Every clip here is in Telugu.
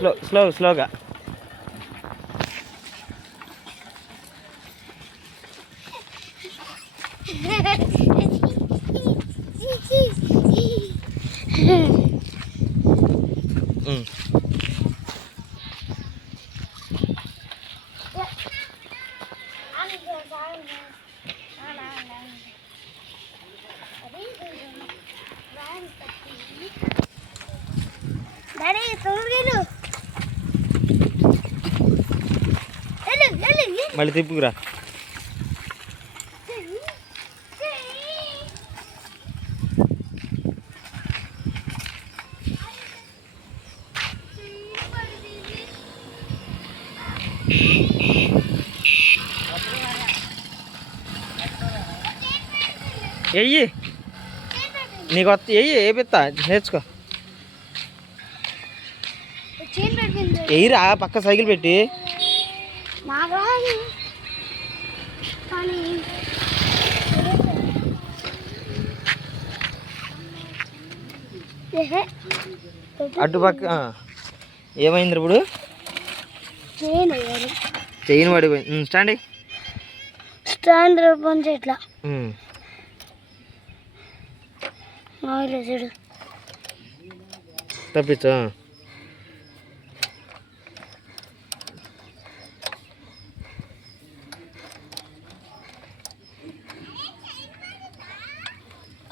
స్లోగా మళ్ళీ తిప్పుకురా. ఎయ్యి నీకు వస్తా ఎయ్యి ఏపిస్తా నేర్చుకో. ఎయ్యిరా పక్క సైకిల్ పెట్టి. అటుపక్క ఏమైంది ఇప్పుడు? చైన్ పడిపోయింది. స్టాండ్ పంచి ఇట్లా చూడు తప్పించా.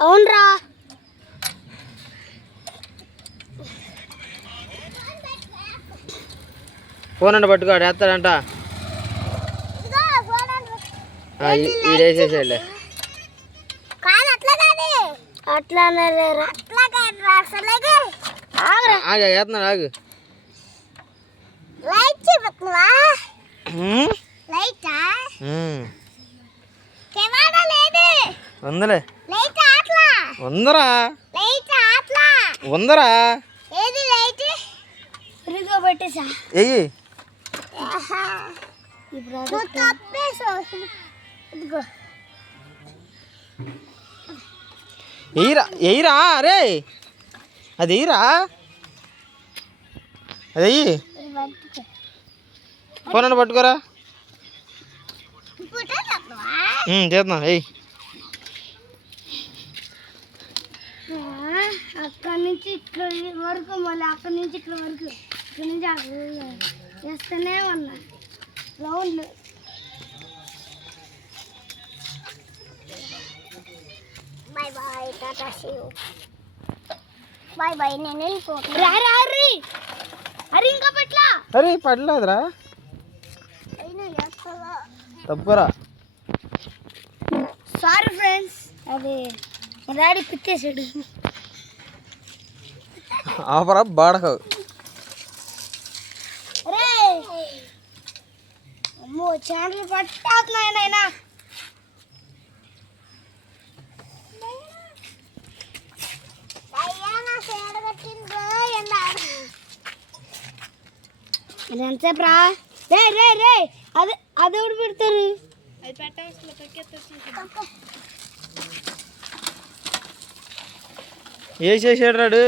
అవునరా ఫోన్ అంటే పట్టుకోడు వేస్తాడంట. ఈడేసేసాడులే. అట్లా వేస్తున్నాడు ఆగు. ఉందలే ఉందరా ఉందరా ఎయ్యి. ఎయ్యిరా అరే అది ఎయ్యిరా అది ఎయ్యి. ఫోన్ అంటే పట్టుకోరా చేస్తున్నా ఎయ్యి. అక్కడి నుంచి ఇక్కడ వరకు మళ్ళీ అక్కడి నుంచి ఇక్కడ వరకు ఇక్కడ నుంచి అక్కడ చేస్తూనే ఉన్నా round. Bye bye tata Shiv bye bye. నేను వెళ్ళిపోతున్నా. అరే ఇంకా పట్లా అరే పడలేదురా తప్పురా. సారీ ఫ్రెండ్స్ అది మా డాడీ పిట్టేసాడు. ఆపరా బాడక. అమ్మో ఛానల్ పట్టాతున్నాయనైనా. అది ఎంతసేపు రా రే రే రే అది అది ఎవడు పెడతారు? ఏ చేసాడు రాడు.